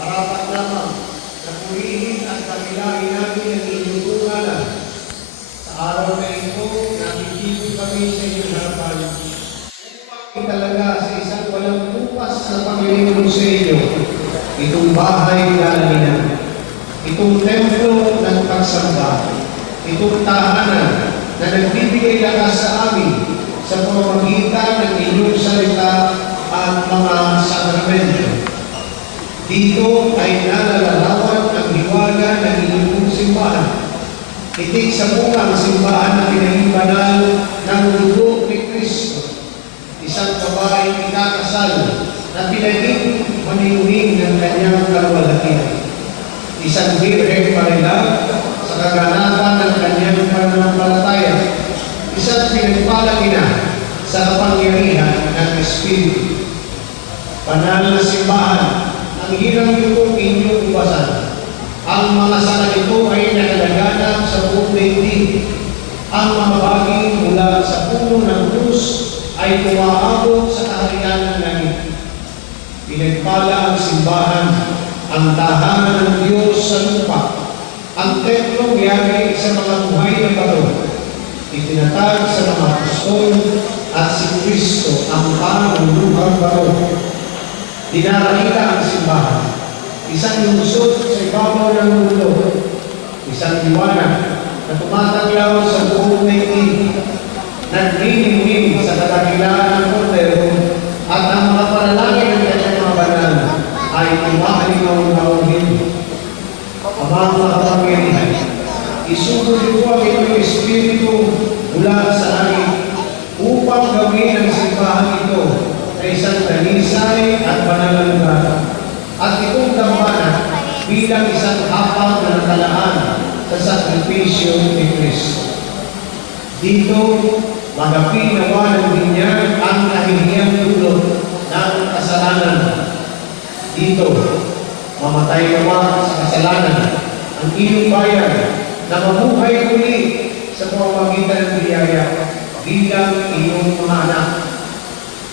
Marapat lamang na purihin at kabilain natin ang inyong tungalan. Sa araw na ito, nakikita kami sa inyong harapan. Upang talaga sa isang walang bukas na Panginoon sa inyo, itong bahay lalaminan, itong templo ng pagsamba, itong tahanan na nagbibigay lakas sa amin sa pamamagitan ng inyong salita at mga sakramento. Dito ay nalalarawan ang hiwaga ng inyong simbahan. Itig sa bungang simbahan na pinagimbanal ng dugo ni Kristo, isang babaeng ikakasal na pinaging maninuhin ng kanyang kaluwalhatian. Isang birhen parila sa kaganapan ng kanyang pananampalataya. Isang pinagpalang ina sa kapangyarihan ng Espiritu. Banal na simbahan, ang hirang nito inyong iwasan. Ang mga sala nito ay nakalaganap sa buong daigdig. Ang mga bagay mula sa puno ng krus ay tumaabot sa kaharian ng langit. Pinagpala ang simbahan, ang tahanan ng Diyos sa lupa, ang templong yari sa mga buhay na bato, itinatag sa mga apostol at si Kristo ang panunluhang bato. Dinarahila ang simbahan, isang lungsod sa ibabaw ng mundo, isang liwanag na tumataglaw sa buong daigdig, nagniningning sa kadakilaan ng Kordero, at ang mga panalangin ng kanyang mga banal ay tumahalingaw-ngawin. Amang mga kapangyarihan, isugo niyo ang inyong Espiritu mula sa langit upang gawin ang simbahan ito na isang dalisay at banal na lugar, at itong dambana bilang isang hapag na nakalaan sa sakripisyo ni Kristo. Dito, magapi nawa ng binyag ang kahihiyang dulot ng kasalanan. Dito, mamatay nawa sa kasalanan ang iyong bayan na mabuhay muli sa pamamagitan ng biyaya bilang iyong mga anak.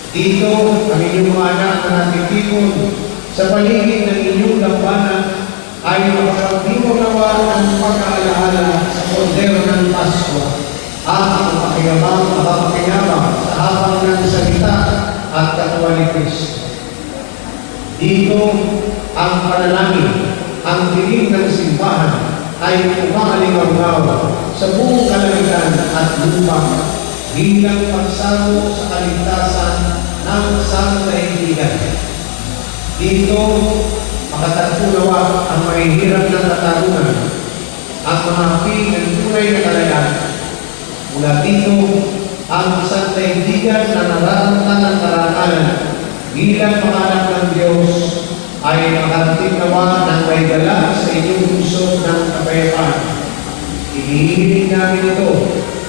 Dito, ang inyong mga anak na natitipon sa paligid ng inyong lampanan ay makapagdibo nawa ng pag-aalaala sa Kordero ng Pasko at ang pakinabang sa habang ng salita at katawan ni Kristo. Dito, ang panalangin, ang dilim ng simbahan ay umaalingaw-ngaw sa buong kalangitan at lupa bilang pagsamo sa kaligtasan ng sangdaigdigan. Dito, makatagpo nawa ang mahihirap ng katarungan, ang mga api ng tunay na kalayaan. Mula dito, ang sangdaigdigan na nararamtan ng karangalan bilang mga anak ng Diyos ay makarating nawa ng may dala sa inyong puso ng kapayapaan. Hinihiling namin ito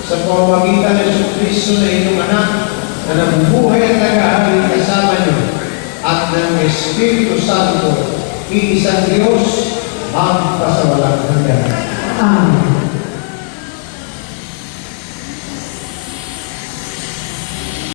sa pamamagitan ng Kristo na inyong anak na nabubuhay at nag-aaral kasama niyo at ng Espiritu Santo, iisang Diyos, magpasawalang hanggan. Amen.